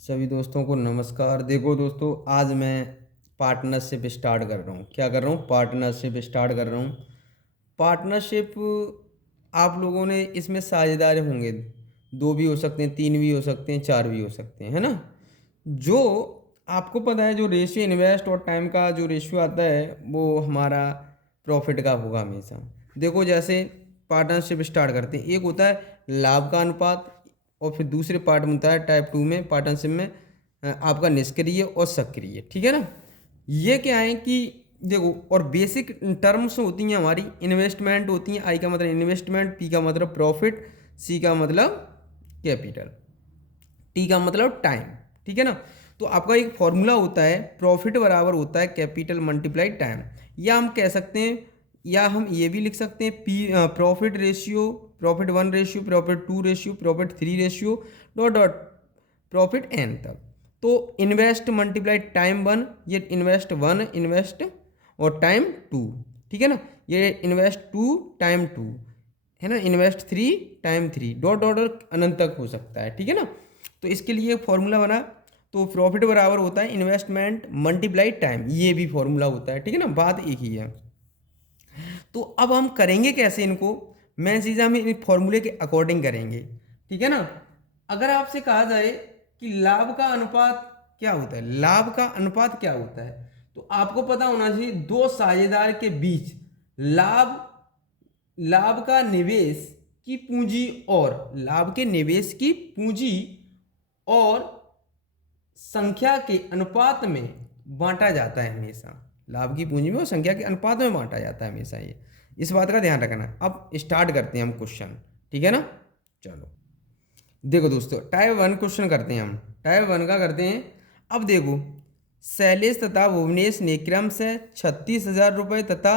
सभी दोस्तों को नमस्कार। देखो दोस्तों, आज मैं पार्टनरशिप स्टार्ट कर रहा हूँ। क्या कर रहा हूँ? पार्टनरशिप स्टार्ट कर रहा हूँ। पार्टनरशिप, आप लोगों ने इसमें साझेदार होंगे। दो भी हो सकते हैं, तीन भी हो सकते हैं, चार भी हो सकते हैं, है ना। जो आपको पता है, जो रेशियो इन्वेस्ट और टाइम का जो रेशियो आता है वो हमारा प्रॉफिट का होगा हमेशा। देखो, जैसे पार्टनरशिप स्टार्ट करते हैं, एक होता है लाभ का अनुपात, और फिर दूसरे पार्ट में होता है टाइप 2 में, पार्टनरशिप में आपका निष्क्रिय और सक्रिय। ठीक है ना। ये क्या है कि देखो, और बेसिक टर्म्स होती हैं हमारी। इन्वेस्टमेंट होती हैं, आई का मतलब इन्वेस्टमेंट, पी का मतलब प्रॉफिट, सी का मतलब कैपिटल, टी का मतलब टाइम। ठीक है ना। तो आपका एक फॉर्मूला होता है, प्रॉफिट बराबर होता है कैपिटल मल्टीप्लाई टाइम। या हम कह सकते हैं, या हम ये भी लिख सकते हैं, P profit ratio, profit 1 ratio, profit 2 ratio, profit 3 ratio, dot dot profit N तक। तो इन्वेस्ट मल्टीप्लाई टाइम 1, ये इन्वेस्ट 1 इन्वेस्ट और टाइम 2। ठीक है ना। ये इन्वेस्ट 2 टाइम 2, है ना। Invest 3 time 3, dot dot dot अनंत तक हो सकता है। ठीक है ना। तो इसके लिए एक फॉर्मूला बना। तो प्रॉफिट बराबर होता है इन्वेस्टमेंट मल्टीप्लाई टाइम, ये भी फॉर्मूला होता है। ठीक है ना, बात एक ही है। तो अब हम करेंगे कैसे इनको? मैं चीज़ें हम इन फॉर्मूले के अकॉर्डिंग करेंगे। ठीक है ना। अगर आपसे कहा जाए कि लाभ का अनुपात क्या होता है, लाभ का अनुपात क्या होता है, तो आपको पता होना चाहिए दो साझेदार के बीच लाभ, लाभ का निवेश की पूंजी, और लाभ के निवेश की पूंजी और संख्या के अनुपात में बांटा जाता है हमेशा। लाभ की पूंजी में और संख्या के अनुपात में बांटा जाता है हमेशा। ये इस बात का ध्यान रखना। अब स्टार्ट करते हैं हम क्वेश्चन। ठीक है ना। चलो, देखो दोस्तों, टाइप 1 क्वेश्चन करते हैं हम। टाइप 1 का करते हैं। अब देखो, शैलेश तथा भुवनेश ने क्रम से 36,000 रुपये तथा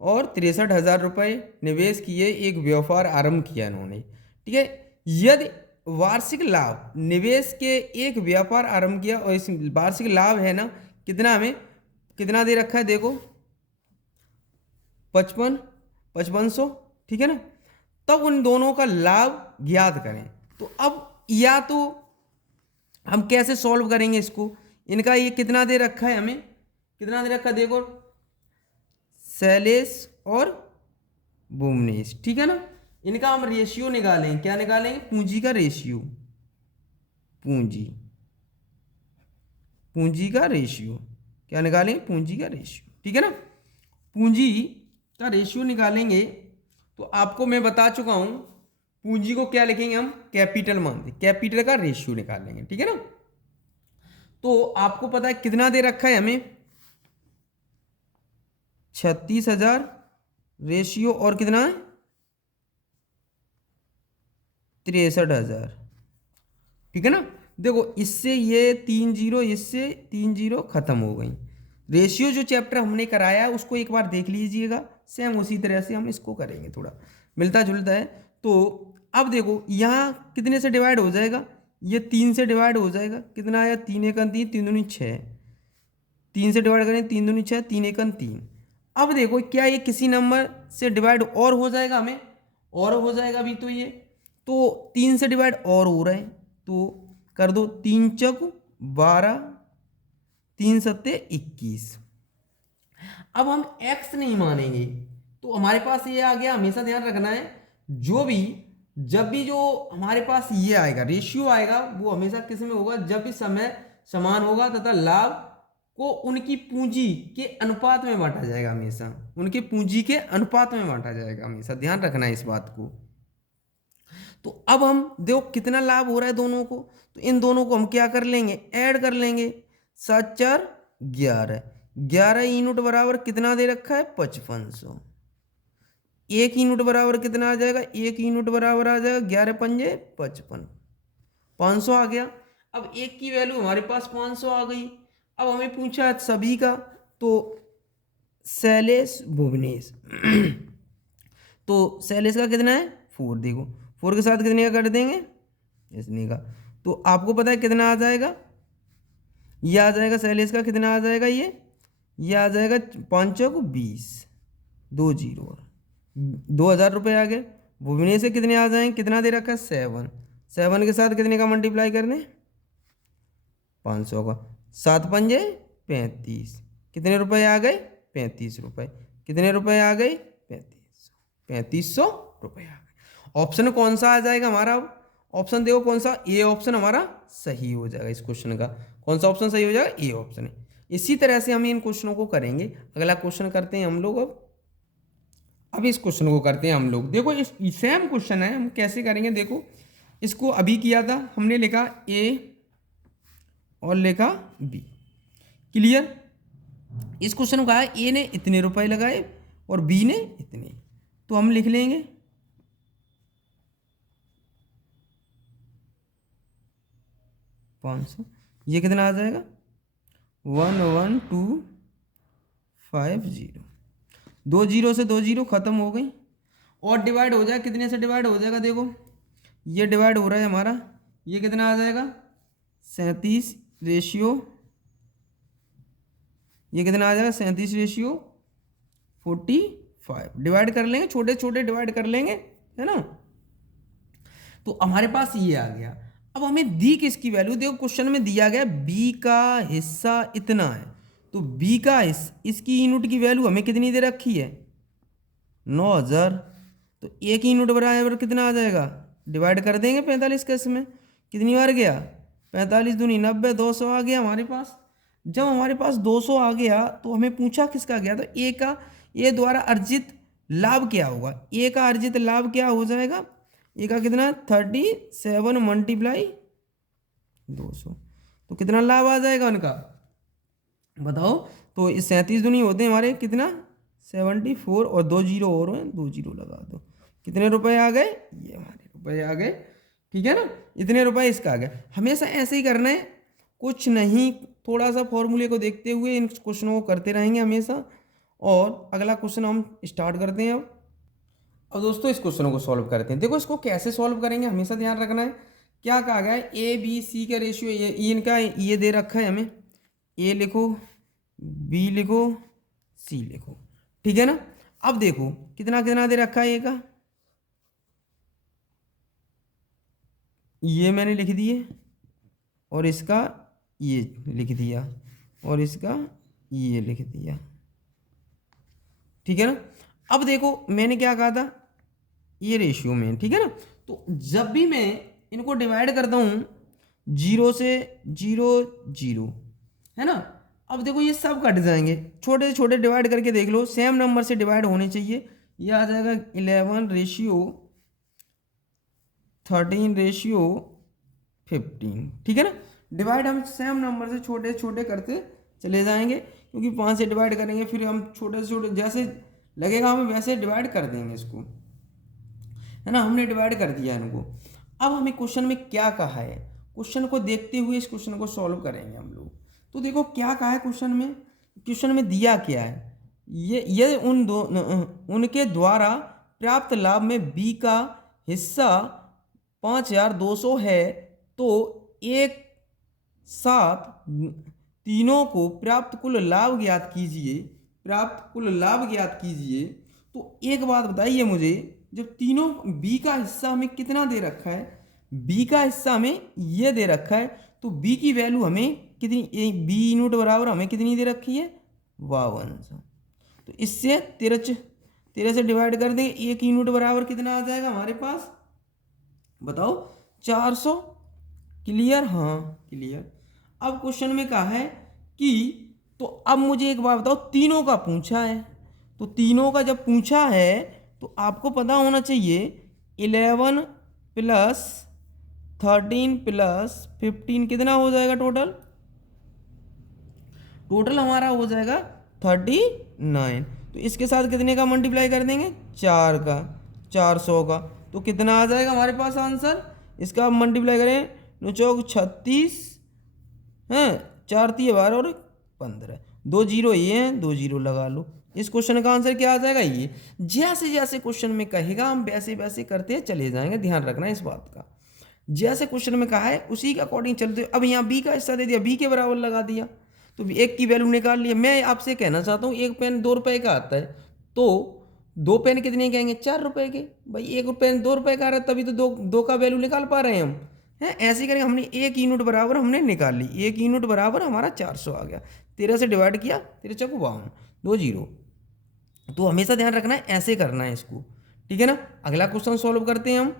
और 63,000 रुपये निवेश किए एक व्यापार आरंभ किया इन्होंने। ठीक है। यदि वार्षिक लाभ, निवेश के एक व्यापार आरंभ किया, और इस वार्षिक लाभ है ना, कितना हमें, कितना दे रखा है देखो, 5500। ठीक है ना। तब उन दोनों का लाभ ज्ञात करें। तो अब या तो हम कैसे सॉल्व करेंगे इसको? इनका ये कितना दे रखा है हमें, कितना दे रखा है देखो, शैलेश और भुवनेश। ठीक है ना। इनका हम रेशियो निकालेंगे। क्या निकालेंगे? पूंजी का रेशियो, पूंजी, पूंजी का रेशियो। क्या निकालेंगे? पूंजी का रेशियो। ठीक है ना। पूंजी का रेशियो निकालेंगे। तो आपको मैं बता चुका हूं, पूंजी को क्या लिखेंगे हम? कैपिटल मान, कैपिटल का रेशियो निकालेंगे। ठीक है ना। तो आपको पता है कितना दे रखा है हमें? 36,000 रेशियो, और कितना है? 63,000। ठीक है ना। देखो, इससे ये 3 जीरो, इससे 3 जीरो खत्म हो गई। रेशियो जो चैप्टर हमने कराया है उसको एक बार देख लीजिएगा। सेम उसी तरह से हम इसको करेंगे, थोड़ा मिलता जुलता है। तो अब देखो, यहाँ कितने से डिवाइड हो जाएगा? ये 3 से डिवाइड हो जाएगा। कितना आया? 3 एकन 3, 3 दूनी 6। 3 से डिवाइड करें, 3 दूनी 6, 3 एकन 3। अब देखो, क्या ये किसी नंबर से डिवाइड और हो जाएगा हमें? और हो जाएगा अभी तो ये। तो 3 से डिवाइड और हो रहे हैं, तो कर दो। 3 चौक 12, 3 सत्ते 21। अब हम x नहीं मानेंगे, तो हमारे पास ये आ गया। हमेशा ध्यान रखना है, जो भी, जब भी जो हमारे पास ये आएगा, रेशियो आएगा, वो हमेशा किस में होगा? जब भी समय समान होगा तथा लाभ को उनकी पूंजी के अनुपात में बांटा जाएगा। हमेशा उनके पूंजी के अनुपात में बांटा जाएगा। हमेशा ध्यान रखना है इस बात को। तो अब हम देखो कितना लाभ हो रहा है दोनों को, तो इन दोनों को हम क्या कर लेंगे? ऐड कर लेंगे। 7 4 11, 11 यूनिट बराबर कितना दे रखा है? 5500। एक यूनिट बराबर कितना आ जाएगा? एक यूनिट बराबर आ जाएगा 11 पंजे 55, 500 आ गया। अब एक की वैल्यू हमारे पास 500 आ गई। अब हमें पूछा सभी का, तो शैलेश भुवनेश तो शैलेश का कितना है? 4। देखो, 4 के साथ कितने का कर देंगे? इसने का। तो आपको पता है कितना आ जाएगा? ये आ जाएगा शैलेश का, कितना आ जाएगा? ये आ जाएगा 5 चौक 20, 2 जीरो, 2,000 रुपये आ गए। भुवनेश से कितने आ जाएंगे? कितना दे रखा है? 7। 7 के साथ कितने का मल्टीप्लाई कर दें? 500 का, 7 पंजे 35, कितने रुपए आ गए? 35 रुपए। कितने रुपए आ गए? 3500 रुपए आ गए। ऑप्शन कौन सा आ जाएगा हमारा? अब ऑप्शन देखो कौन सा, ए ऑप्शन हमारा सही हो जाएगा इस क्वेश्चन का। कौन सा ऑप्शन सही हो जाएगा? ए ऑप्शन है। इसी तरह से हम इन क्वेश्चनों को करेंगे। अगला क्वेश्चन करते हैं हम लोग। अब इस क्वेश्चन को करते हैं हम लोग। देखो इस सेम क्वेश्चन है, हम कैसे करेंगे देखो। इसको अभी किया था हमने, लिखा ए और लिखा बी। क्लियर? इस क्वेश्चन को कहा है ए ने इतने रुपए लगाए और बी ने इतने, तो हम लिख लेंगे 500। ये कितना आ जाएगा? 11250। 2 जीरो से 2 जीरो खत्म हो गई और डिवाइड हो जाए, कितने से डिवाइड हो जाएगा? देखो ये डिवाइड हो रहा है हमारा, ये कितना आ जाएगा? 37 रेशियो, ये कितना आ जाएगा? 37 रेशियो 45। डिवाइड कर लेंगे, छोटे छोटे डिवाइड कर लेंगे, है ना। तो हमारे पास ये आ गया। अब हमें दी किसकी वैल्यू, देखो क्वेश्चन में दिया गया बी का हिस्सा इतना है, तो बी का इसकी यूनिट की वैल्यू हमें कितनी दे रखी है? 9000। तो एक यूनिट बराबर कितना आ जाएगा? डिवाइड कर देंगे 45 का, इसमें कितनी बार गया? 45 दूनी 90, 200 आ गया हमारे पास। जब हमारे पास 200 आ गया तो हमें पूछा किसका गया, तो ए का, ए द्वारा अर्जित लाभ क्या होगा? ए का अर्जित लाभ क्या हो जाएगा? ए का कितना? 37 मल्टीप्लाई 200, तो कितना लाभ आ जाएगा उनका बताओ। तो इस 37 दूनी होते हैं हमारे कितना? 74, और 2 जीरो और हैं, 2 जीरो लगा दो। कितने रुपए आ गए? ये हमारे रुपए आ गए। ठीक है ना, इतने रुपए इसका आ गया। हमेशा ऐसे ही करना है, कुछ नहीं, थोड़ा सा फॉर्मूले को देखते हुए इन क्वेश्चनों को करते रहेंगे हमेशा। और अगला क्वेश्चन हम स्टार्ट करते हैं अब दोस्तों इस क्वेश्चन को सॉल्व करते हैं। देखो इसको कैसे सॉल्व करेंगे हमेशा ध्यान रखना है। क्या कहा गया है? ए बी सी का रेशियो, ये इनका ये दे रखा है हमें, ए लिखो, बी लिखो, सी लिखो। ठीक है ना। अब देखो कितना कितना दे रखा है ए का, ये मैंने लिख दिए, और इसका ये लिख दिया, और इसका ये लिख दिया। ठीक है ना। अब देखो मैंने क्या कहा था, ये रेशियो में, ठीक है ना। तो जब भी मैं इनको डिवाइड करता हूँ 0 से 0 0, है ना। अब देखो ये सब कट जाएंगे, छोटे से छोटे डिवाइड करके देख लो, सेम नंबर से डिवाइड होने चाहिए। ये आ जाएगा 11 रेशियो 13 रेशियो 15। ठीक है ना। डिवाइड हम सेम नंबर से छोटे छोटे करते चले जाएंगे, क्योंकि 5 से डिवाइड करेंगे फिर हम छोटे से छोटे जैसे लगेगा हमें वैसे डिवाइड कर देंगे इसको, है ना। हमने डिवाइड कर दिया इनको। अब हमें क्वेश्चन में क्या कहा है, क्वेश्चन को देखते हुए इस क्वेश्चन को सॉल्व करेंगे हम लोग। तो देखो क्या कहा है क्वेश्चन में, क्वेश्चन में दिया क्या है, ये उनके द्वारा प्राप्त लाभ में बी का हिस्सा 5200 है, तो एक साथ तीनों को प्राप्त कुल लाभ ज्ञात कीजिए, प्राप्त कुल लाभ ज्ञात कीजिए। तो एक बात बताइए मुझे, जब तीनों बी का हिस्सा हमें कितना दे रखा है, बी का हिस्सा हमें ये दे रखा है, तो बी की वैल्यू हमें कितनी, बी यूनिट बराबर हमें कितनी दे रखी है? 5200। तो इससे 13 से डिवाइड कर देंगे, एक यूनिट बराबर कितना आ जाएगा हमारे पास बताओ? 400। क्लियर? हाँ क्लियर। अब क्वेश्चन में कहा है कि, तो अब मुझे एक बात बताओ, तीनों का पूछा है, तो तीनों का जब पूछा है तो आपको पता होना चाहिए 11 प्लस 13 प्लस 15 कितना हो जाएगा टोटल? टोटल हमारा हो जाएगा 39। तो इसके साथ कितने का मल्टीप्लाई कर देंगे? 4 का, 400 का। तो कितना आ जाएगा हमारे पास आंसर? इसका मल्टीप्लाई करें, 9 चौक 36 हैं, 4 3 12 और 15, 2 जीरो ये हैं, 2 जीरो लगा लो। इस क्वेश्चन का आंसर क्या आ जाएगा? ये। जैसे जैसे क्वेश्चन में कहेगा हम वैसे वैसे करते चले जाएंगे, ध्यान रखना इस बात का। जैसे क्वेश्चन में कहा है उसी के अकॉर्डिंग चलते। अब यहाँ बी का हिस्सा दे दिया, बी के बराबर लगा दिया, तो एक की वैल्यू निकाल लिया। मैं आपसे कहना चाहता हूँ, एक पेन 2 रुपए का आता है, तो 2 पेन कितने के आएंगे? 4 रुपए के। भाई एक पेन 2 रुपए का आ रहा है, तभी तो दो का वैल्यू निकाल पा रहे हैं हम, है। ऐसे करके हमने 1 यूनिट बराबर हमने निकाल ली, 1 यूनिट बराबर हमारा 400 आ गया। 13 से डिवाइड किया, 13 चौको 52, 2 जीरो। तो हमेशा ध्यान रखना है, ऐसे करना है इसको, ठीक है ना। अगला क्वेश्चन सॉल्व करते हैं हम।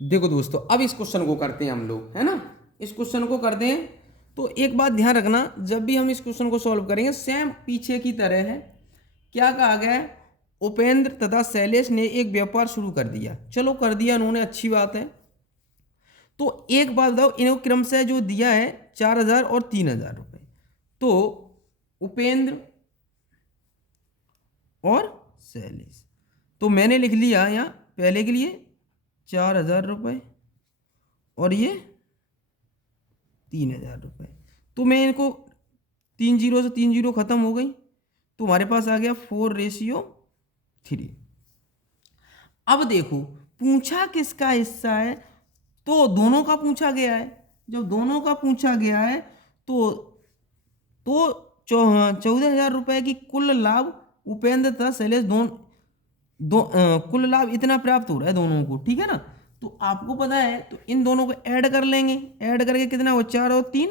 देखो दोस्तों, अब इस क्वेश्चन को करते हैं हम लोग, है ना। इस क्वेश्चन को करते हैं। तो एक बात ध्यान रखना, जब भी हम इस क्वेश्चन को सॉल्व करेंगे सेम पीछे की तरह है। क्या कहा गया है, उपेंद्र तथा शैलेश ने एक व्यापार शुरू कर दिया। चलो कर दिया उन्होंने, अच्छी बात है। तो एक बात बताओ, इनको क्रम से जो दिया है 4000 और 3000 रुपये। तो उपेंद्र और शैलेश, तो मैंने लिख लिया यहाँ पहले के लिए 4000 रुपये और ये 3000 रुपये। तो मैं इनको 3 जीरो से 3 जीरो खत्म हो गई, तो हमारे पास आ गया 4:3। अब देखो पूछा किसका हिस्सा है, तो दोनों का पूछा गया है। जब दोनों का पूछा गया है तो 14,000 रुपये की कुल लाभ उपेंद्र तथा शैलेश कुल लाभ इतना प्राप्त हो रहा है दोनों को, ठीक है ना। तो आपको पता है, तो इन दोनों को ऐड कर लेंगे। ऐड करके कितना हो, 4 और 3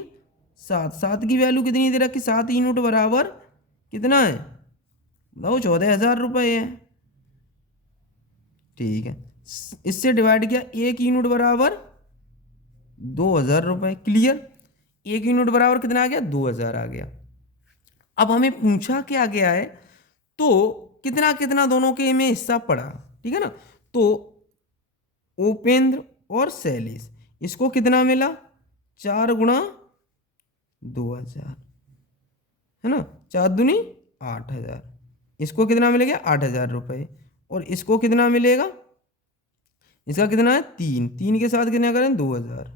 7। 7 की वैल्यू कितनी दे रखी, 7 यूनिट बराबर कितना है, बताओ 14,000 रुपये है, ठीक है। इससे डिवाइड किया, 1 यूनिट बराबर 2,000 रुपये। क्लियर, 1 यूनिट बराबर कितना आ गया, 2,000 आ गया। अब हमें पूछा क्या गया है, तो कितना कितना दोनों के में हिस्सा पड़ा, ठीक है ना। तो उपेंद्र और शैलेश, इसको कितना मिला, 4 गुणा 2,000, है ना, 4 दूनी 8,000। इसको कितना मिलेगा, 8,000 रुपये। और इसको कितना मिलेगा, इसका कितना है 3, 3 के साथ कितना करें 2,000,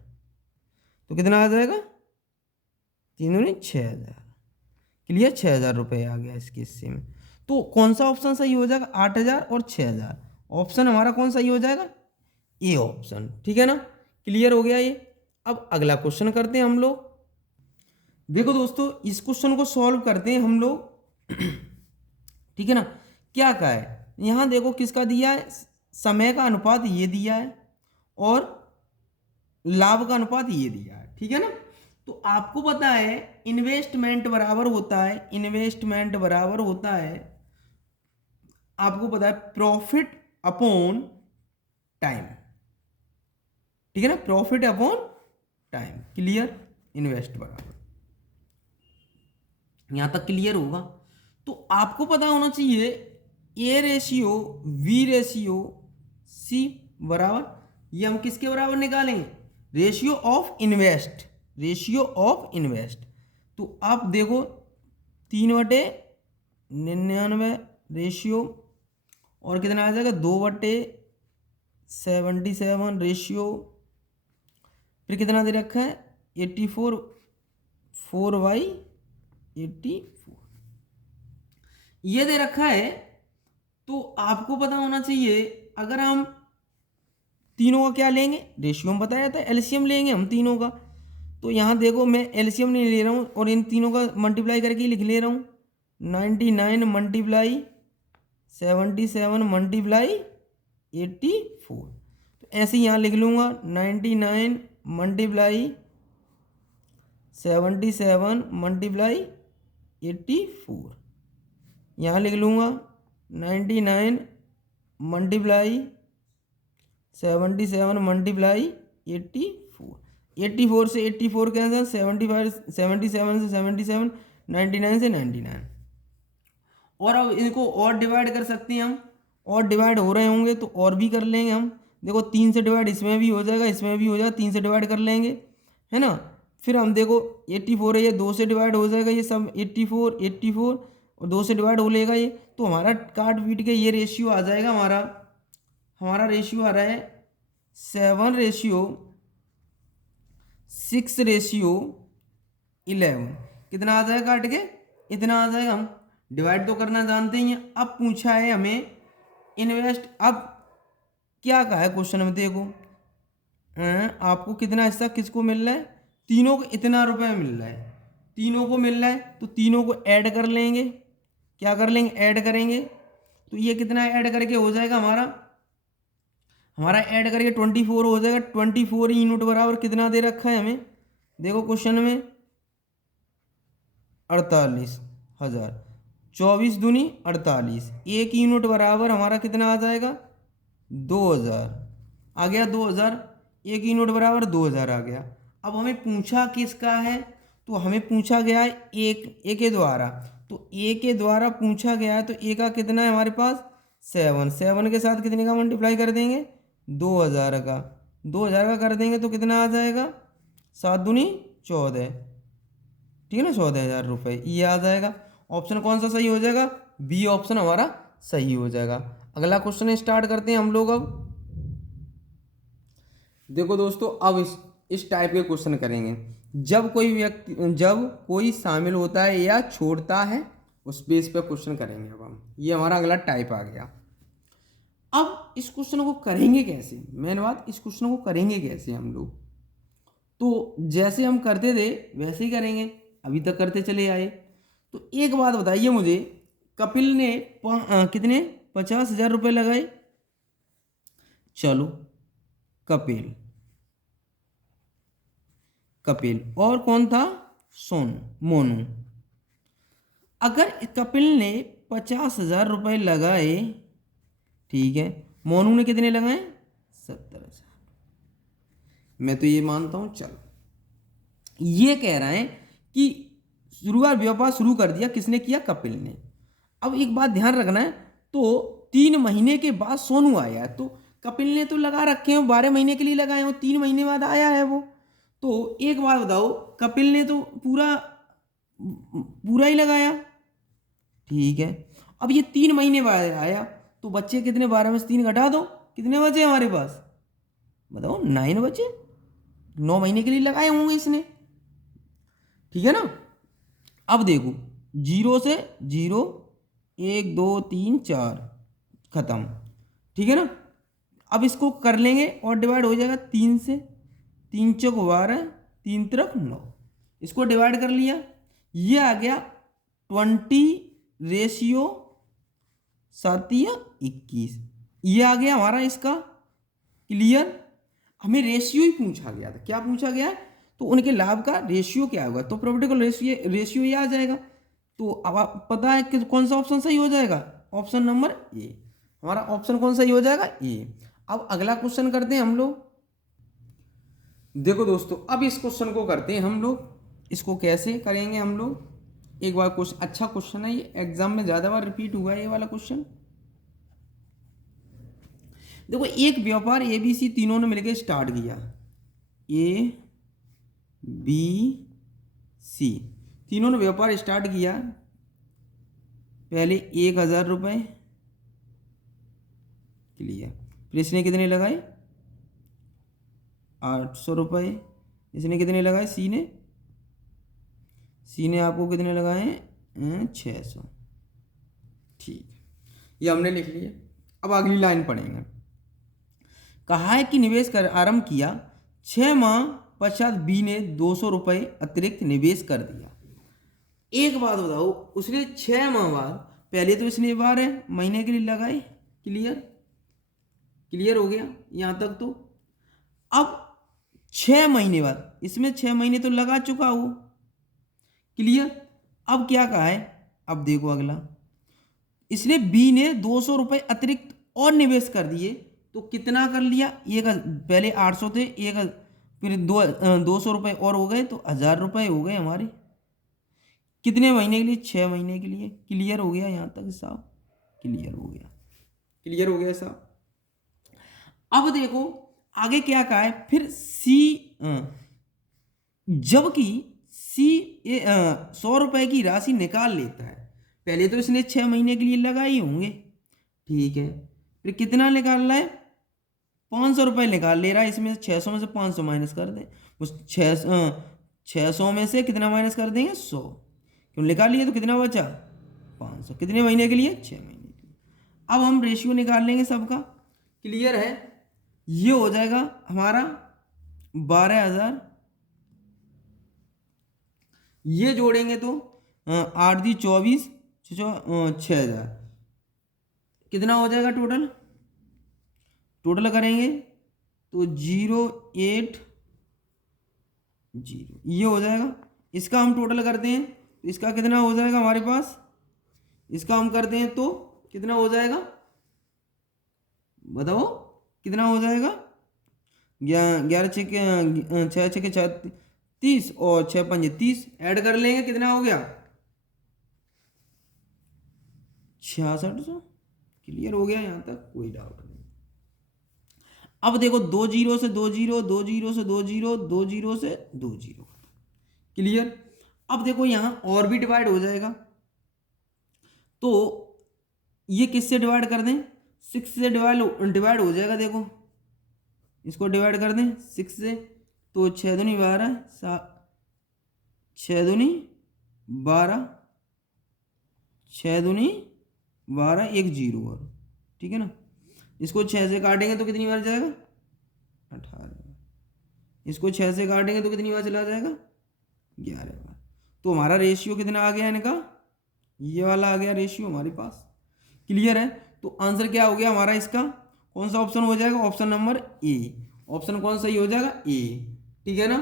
तो कितना आ जाएगा, 3 दूनी 6,000। क्लियर, 6,000 रुपये आ गया इसके हिस्से में। तो कौन सा ऑप्शन सही हो जाएगा, 8,000 और 6,000। ऑप्शन हमारा कौन सही हो जाएगा, ए ऑप्शन, ठीक है ना। क्लियर हो गया ये। अब अगला क्वेश्चन करते हैं हम लोग। देखो दोस्तों, इस क्वेश्चन को सॉल्व करते हैं हम लोग ठीक है ना। क्या कहा है यहाँ, देखो किसका दिया है, समय का अनुपात ये दिया है और लाभ का अनुपात ये दिया है, ठीक है ना। तो आपको पता है इन्वेस्टमेंट बराबर होता है, इन्वेस्टमेंट बराबर होता है, आपको पता है प्रॉफिट अपॉन टाइम, ठीक है ना, profit upon time. Clear, invest बराबर, यहां तक क्लियर होगा। तो आपको पता होना चाहिए A ratio V ratio C बराबर, ये हम किसके बराबर निकालेंगे, ratio of invest, ratio of invest. तो आप देखो 3/99 रेशियो और कितना आ जाएगा 2/77 रेशियो, फिर कितना दे रखा है 84, 4/84 ये दे रखा है। तो आपको पता होना चाहिए, अगर हम तीनों का क्या लेंगे, रेशियो में बताया था, एलसीएम लेंगे हम तीनों का। तो यहाँ देखो मैं एलसीएम नहीं ले रहा हूँ और इन तीनों का मल्टीप्लाई करके लिख ले रहा हूँ, 99 मल्टीप्लाई 77 मल्टीप्लाई 84। तो ऐसे यहाँ लिख लूँगा 99 मल्टीप्लाई 77 मल्टीप्लाई 84, यहाँ लिख लूँगा 99 मल्टीप्लाई 77 मल्टीप्लाई 84। 84 से 84 कैंसिल, 75 77 से 77, 99 से 99। और अब इनको और डिवाइड कर सकते हैं हम, और डिवाइड हो रहे होंगे तो और भी कर लेंगे हम। देखो 3 से डिवाइड इसमें भी हो जाएगा, इसमें भी हो जाएगा, 3 से डिवाइड कर लेंगे, है ना। फिर हम देखो 84 है, ये 2 से डिवाइड हो जाएगा, ये सब 84 84 और 2 से डिवाइड हो लेगा ये। तो हमारा काट पीट के ये रेशियो आ जाएगा, हमारा रेशियो आ रहा है 7:6:11। कितना आ जाएगा काट के, इतना आ जाएगा। हम डिवाइड तो करना जानते ही हैं। अब पूछा है हमें इन्वेस्ट, अब क्या कहा है क्वेश्चन में, देखो आपको कितना हिस्सा किसको मिल रहा है, तीनों को इतना रुपए मिल रहा है, तीनों को मिल रहा है। तो तीनों को ऐड कर लेंगे, क्या कर लेंगे, ऐड करेंगे। तो ये कितना ऐड करके हो जाएगा हमारा, हमारा ऐड करके 24 हो जाएगा। 24 यूनिट बराबर कितना दे रखा है हमें, देखो क्वेश्चन में 48,000। 24 दूनी 48, 1 यूनिट बराबर हमारा कितना आ जाएगा 2,000। आ गया 2,000, 1 यूनिट बराबर 2,000 आ गया। अब हमें पूछा किसका है, तो हमें पूछा गया है ए के द्वारा। तो ए के द्वारा पूछा गया है, तो ए का कितना है हमारे पास 7। 7 के साथ कितने का मल्टीप्लाई कर देंगे 2,000 का। 2,000 का कर देंगे तो कितना आ जाएगा 7 दूनी 14, ठीक है ना, 14,000 रुपये ये आ जाएगा। ऑप्शन कौन सा सही हो जाएगा, बी ऑप्शन हमारा सही हो जाएगा। अगला क्वेश्चन स्टार्ट करते हैं हम लोग। अब देखो दोस्तों, अब इस टाइप के क्वेश्चन करेंगे। जब कोई शामिल होता है या छोड़ता है, उस बेस पे क्वेश्चन करेंगे। अब हम ये हमारा अगला टाइप आ गया। अब इस क्वेश्चन को करेंगे कैसे, मेन बात इस क्वेश्चन को करेंगे कैसे हम लोग, तो जैसे हम करते थे वैसे ही करेंगे, अभी तक करते चले आए। तो एक बात बताइए मुझे, कपिल ने कितने 50,000 रुपये लगाए। चलो कपिल और कौन था मोनू। अगर कपिल ने 50,000 रुपये लगाए, ठीक है, मोनू ने कितने लगाए 70,000। मैं तो ये मानता हूं। चलो ये कह रहे हैं कि व्यापार शुरू कर दिया किसने किया, कपिल ने। अब एक बात ध्यान रखना है, तो 3 महीने के बाद सोनू आया है, तो कपिल ने तो लगा रखे हैं 12 महीने के लिए लगाए हो, 3 महीने बाद आया है वो। तो एक बात बताओ, कपिल ने तो पूरा ही लगाया, ठीक है। अब ये 3 महीने बाद आया, तो बच्चे कितने, 12 में से 3 घटा दो, कितने बचे हमारे पास बताओ, 9 बचे। 9 महीने के लिए लगाए होंगे इसने, ठीक है ना। अब देखो 0 से 0, 1 2 3 4 खत्म, ठीक है ना। अब इसको कर लेंगे और डिवाइड हो जाएगा 3 से, 3 चौक 12, 3 तिरक 9। इसको डिवाइड कर लिया, ये आ गया 20:21। ये आ गया हमारा इसका क्लियर। हमें रेशियो ही पूछा गया था, क्या पूछा गया, तो उनके लाभ का रेशियो क्या होगा, तो प्रॉफिट का रेशियो ये आ जाएगा। तो अब आप पता है कि कौन सा ऑप्शन सही हो जाएगा, ऑप्शन नंबर ए। हमारा ऑप्शन कौन सही हो जाएगा, ए। अब अगला क्वेश्चन करते हैं हम लोग। देखो दोस्तों, अब इस क्वेश्चन को करते हैं हम लोग। इसको कैसे करेंगे हम लोग, एक बार क्वेश्चन, अच्छा क्वेश्चन है ये, एग्जाम में ज्यादा बार रिपीट हुआ है ये वाला क्वेश्चन। देखो एक व्यापार ABC तीनों ने मिलकर स्टार्ट किया, ABC तीनों ने व्यापार स्टार्ट किया। पहले 1,000 रुपये क्लियर, फिर इसने कितने लगाए 800 रुपये। इसने कितने लगाए, सी ने आपको कितने लगाए 600, ठीक है, ये हमने लिख लिया। अब अगली लाइन पढ़ेंगे। कहा है कि निवेश कर आरंभ किया, 6 माह पश्चात बी ने 200 रुपये अतिरिक्त निवेश कर दिया। एक बात बताओ, उसने 6 माह बाद, पहले तो इसने 12 महीने के लिए लगाए, क्लियर हो गया यहाँ तक। तो अब 6 महीने बाद, इसमें 6 महीने तो लगा चुका वो, क्लियर। अब क्या कहा है, अब देखो अगला, इसने बी ने 200 रुपये अतिरिक्त और निवेश कर दिए, तो कितना कर लिया, एक पहले 800 थे, एक फिर 200 रुपये और हो गए, तो 1,000 रुपये हो गए हमारे। कितने महीने के लिए, 6 महीने के लिए। क्लियर हो गया यहाँ तक साहब, क्लियर हो गया साहब। अब देखो आगे क्या कहा है, फिर जबकि सी 100 रुपये की राशि निकाल लेता है। पहले तो इसने 6 महीने के लिए लगाए होंगे, ठीक है, फिर कितना निकाल रहा है 500 रुपये निकाल ले रहा है। इसमें 600 में से 500 माइनस कर दें, उस 600 में से कितना माइनस कर देंगे 100, क्यों निकाल लिए तो कितना बचा 500। कितने महीने के लिए, 6 महीने के लिए। अब हम रेशियो निकाल लेंगे सबका, क्लियर है। ये हो जाएगा हमारा 12,000, ये जोड़ेंगे तो 8 दी 24, 6,000, कितना हो जाएगा टोटल टोटल करेंगे तो 080 ये हो जाएगा। इसका हम टोटल करते हैं तो इसका कितना हो जाएगा हमारे पास, इसका हम करते हैं तो कितना हो जाएगा, बताओ कितना हो जाएगा। 6 और 6 5 30 ऐड कर लेंगे, कितना हो गया 6600। क्लियर हो गया यहाँ तक, कोई डाउट नहीं। अब देखो 2 जीरो से 2 जीरो, 2 जीरो से 2 जीरो, 2 जीरो से 2 जीरो, क्लियर। अब देखो यहाँ और भी डिवाइड हो जाएगा, तो ये किससे डिवाइड कर दें, 6 से डिवाइड हो जाएगा। देखो इसको डिवाइड कर दें 6 से, तो 6 दूनी 12, 6 दूनी 12, 6 दूनी 12, एक जीरो और, ठीक है ना। इसको 6 से काटेंगे तो कितनी बार जाएगा 18। इसको 6 से काटेंगे तो कितनी बार चला जाएगा 11 बार। तो हमारा रेशियो कितना आ गया इनका, ये वाला आ गया रेशियो हमारे पास, क्लियर है। तो आंसर क्या हो गया हमारा इसका, कौन सा ऑप्शन हो जाएगा, ऑप्शन नंबर ए। ऑप्शन कौन सही हो जाएगा, ए, ठीक है ना।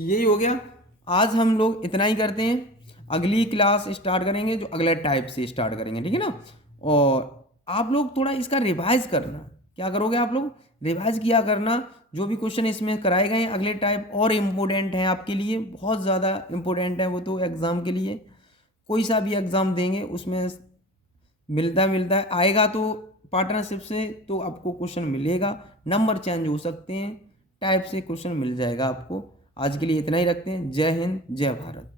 यही हो गया। आज हम लोग इतना ही करते हैं, अगली क्लास स्टार्ट करेंगे जो अगले टाइप से स्टार्ट करेंगे, ठीक है ना। और आप लोग थोड़ा इसका रिवाइज करना, क्या करोगे आप लोग, रिवाइज किया करना। जो भी क्वेश्चन इसमें कराए गए हैं अगले टाइप और इम्पोर्टेंट हैं आपके लिए, बहुत ज़्यादा इम्पोर्टेंट है वो तो एग्ज़ाम के लिए। कोई सा भी एग्ज़ाम देंगे उसमें मिलता है आएगा, तो पार्टनरशिप से तो आपको क्वेश्चन मिलेगा, नंबर चेंज हो सकते हैं, टाइप से क्वेश्चन मिल जाएगा आपको। आज के लिए इतना ही रखते हैं। जय हिंद, जय भारत।